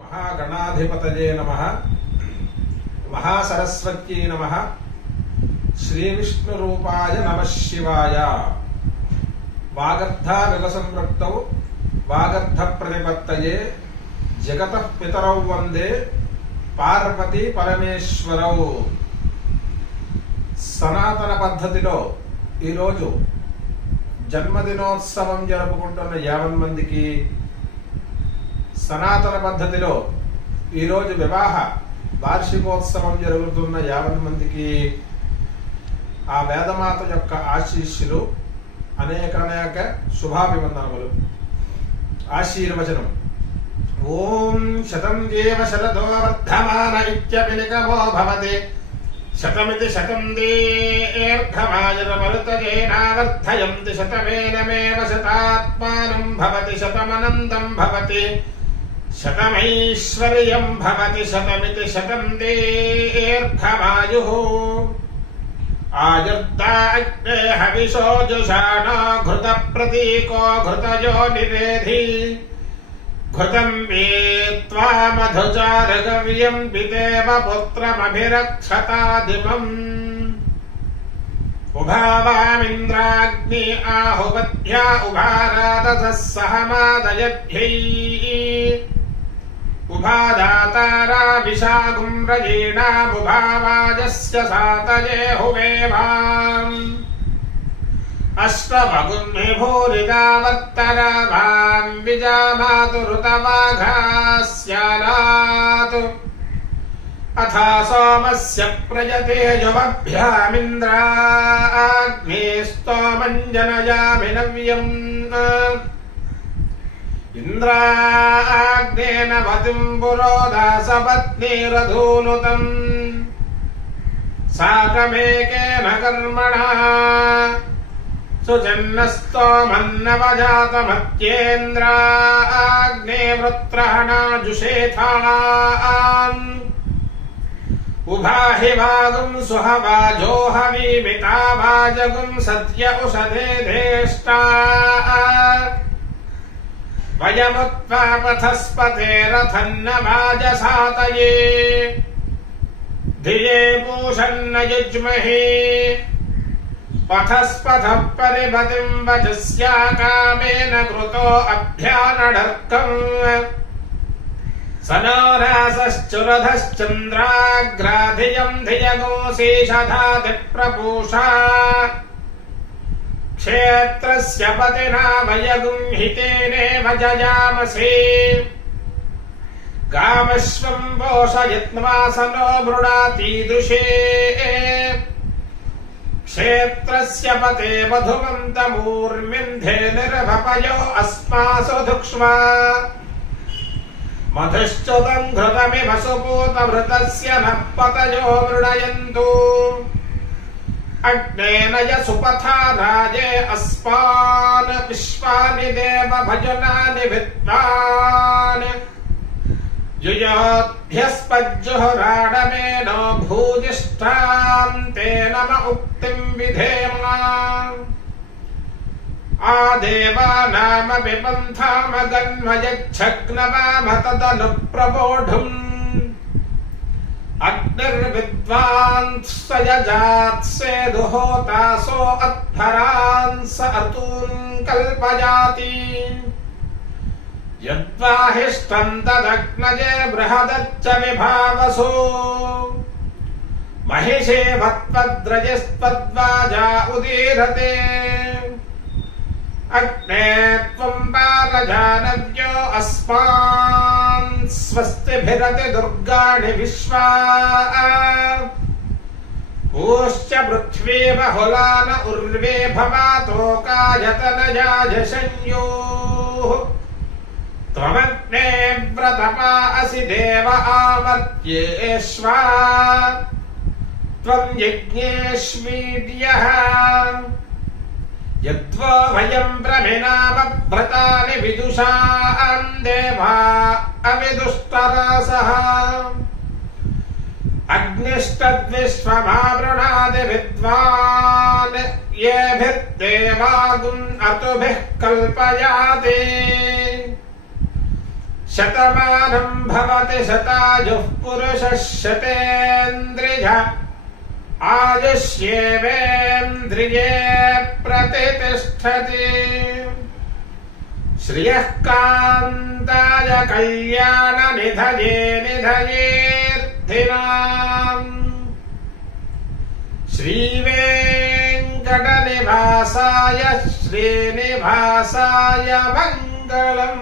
మహాగణాధిపతయే నమ. మహాసరస్వత్యై నమ. శ్రీవిష్ణురూపాయ నమ శివాయ. వాగర్ధ వివసంపృక్తౌ వాగర్ధ ప్రతిపత్తయే జగత పితరౌ వందే పార్వతీ పరమేశ్వరౌ. సనాతన పద్ధతిలో ఈరోజు జన్మదినోత్సవం జరుపుకుంటున్న యావన్ మందికి సనాతన పద్ధతిలో ఈరోజు వివాహ వార్షికోత్సవం జరుగుతున్న యాభై మందికి ఆ వేదమాత యొక్క ఆశీస్సులు అనేక అనేక శుభాభివందనములు. ఆశీర్వచనం. ఓం శతం దేవ శరదో వర్ధమాన ఇత్యపినికమో భవతి. శతమితి శతం దీర్ఘమాయురమరుతయేనావర్ధయంతి శతమేనమేవ శతాత్మానం భవతి శతమనంతం భవతి. शतमैश्वर्यम् भवति शतमिति शतम् देर्घवायुः। आयुर्दाग्ने हविषो जुषाणो घृतप्रतीको घृतयो निवेधि। घृतम् वे मधुचारगव्यम् पितेव पुत्रमभिरक्षतादिमम्। उभावामिन्द्राग्नि आहुवद्भ्या उभारादधः सह मादयद्भ्यै उभादातारा विशागुं रयीणामुभावाजस्य सातये हुवेभाम् अश्वभगुन्विभूरिदावर्तराभाम् विजामातुरुतवाघास्यालात् अथा सोमस्य प्रयते युवभ्यामिन्द्राग्नेस्तोमञ्जनयामि नव्यम् इन्द्राग्नेन मतिम् पुरोदासपत्नीरधूनुतम् साकमेकेन कर्मणा। सुजन्नस्तोमन्नवजातमत्येन्द्राग्ने वृत्रहणाजुषेथान् उभाहि वागुम् सुहवाजोहवीमिता सद्य उषधे धेष्टा। वयमुत्वा पथस्पते रथन्न वाजसातये धिये पूषन्न युज्महे। पथस्पथः परिपतिम् वचस्या कामेन कृतो अभ्यानडर्कम् स नो रासश्चुरधश्चन्द्राग्राधियम् धियगोऽशेषधातिप्रपूषा। क्षेत्रस्य पतिना वयगुम् हितेनेव जयामसे गामश्वम् पोषयित्वा स नो मृडातीदृशे क्षेत्रस्य पते मधुमन्तमूर्मिन्धे निर्भपयो अस्मासु धुक्ष्मा मधुश्चुतम् घृतमिव सुपूतभृतस्य नः पतयो मृडयन्तु अग्नेन य सुपथा राजे अस्मान् विश्वानि देव भजनानि विद्वान् युयोध्यस्पज्जुहुराडमेनो भूजिष्ठाम् तेन म उक्तिम् विधेम। आदेवानामपि पन्थामगन्मयच्छग्नवाम तदनुप्रबोढुम् अग्निर्विद्वान् स अध्वरान् स अतून् यद्वाहिष्ठम् तदग्नजे बृहदच्च विभावसु। महिषे वत्वद्रजस्त्वद्वाजा उदीरते। अग्ने त्वम् पारजानव्यो अस्मान् स्वस्तिभिरति दुर्गाणि विश्वा। ऊश्च पृथ्वी बहुलान उर्वे भवातोकायतनयाय संयोः त्वमग्ने व्रतपा असि देव आवर्त्येष्वा। त्वम् यज्ञेष्वीड्यः यद्वो वयम् प्रमिनामभ्रतानि विदुषाम् देवा। अविदुष्टरासः अग्निष्टद्विश्वमावृणादि विद्वान् येभिर्देवागुम् अतुभिः कल्पयाति శతమానం భవతి శతాయుః పురుషः శతేంద్రియ ఆయుష్యేవేంద్రియే ప్రతిష్టతి శ్రియకాంతాయ కళ్యాణ నిధయే నిధయేర్థినాం శ్రీవేంకటనివాసాయ శ్రీనివాసాయ మంగళం